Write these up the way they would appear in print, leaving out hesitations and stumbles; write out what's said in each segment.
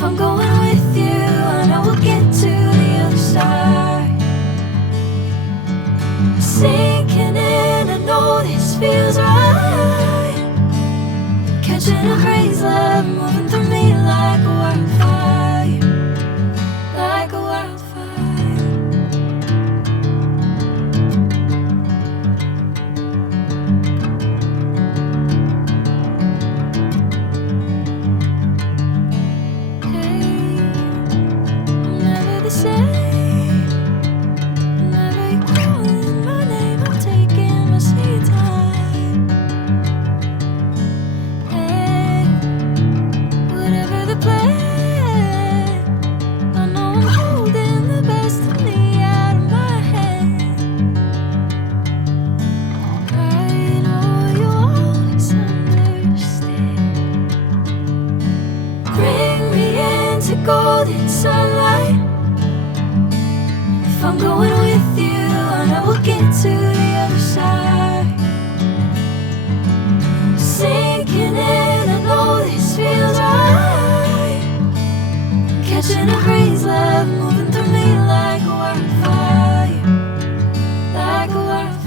If I'm going with you, I know we'll get to the other side. Sinking in, I know this feels right. Catching a crazy love, moving through me like a wildfire, like a wildfire. Golden sunlight. If I'm going with you, I know we'll get to the other side. Sinking in, I know this feels right. Catching a crazy love, moving through me like a wildfire, like a wildfire.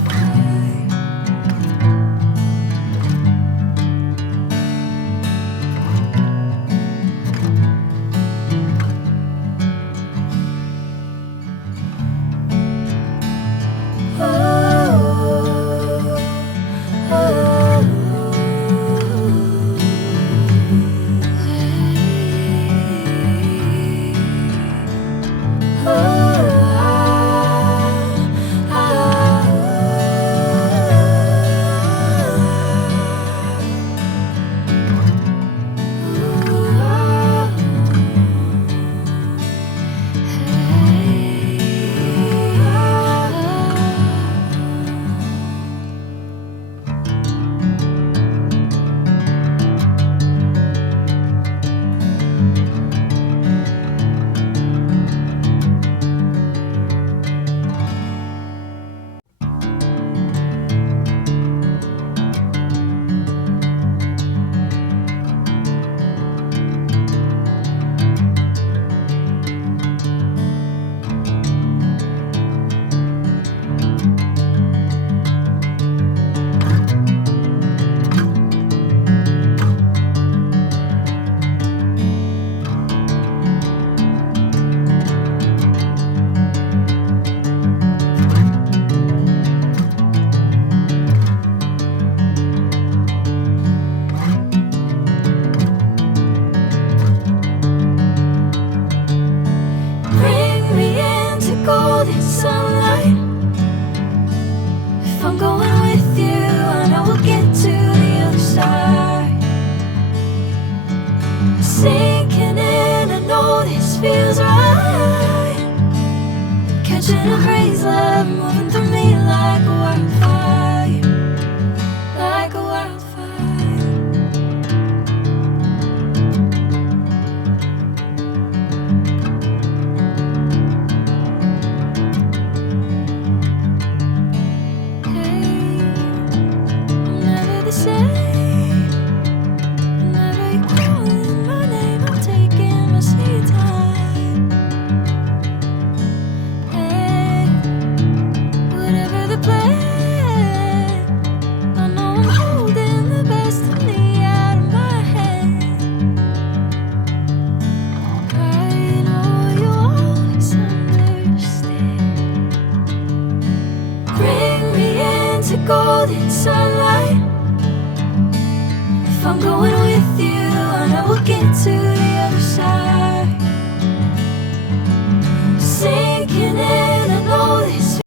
Golden sunlight. If I'm going with you, I know we'll get to the other side. Sinking in, I know this feels right. Catching a crazy love, moving through me like a wildfire, like a wildfire. Golden sunlight. If I'm going with you, I know we'll get to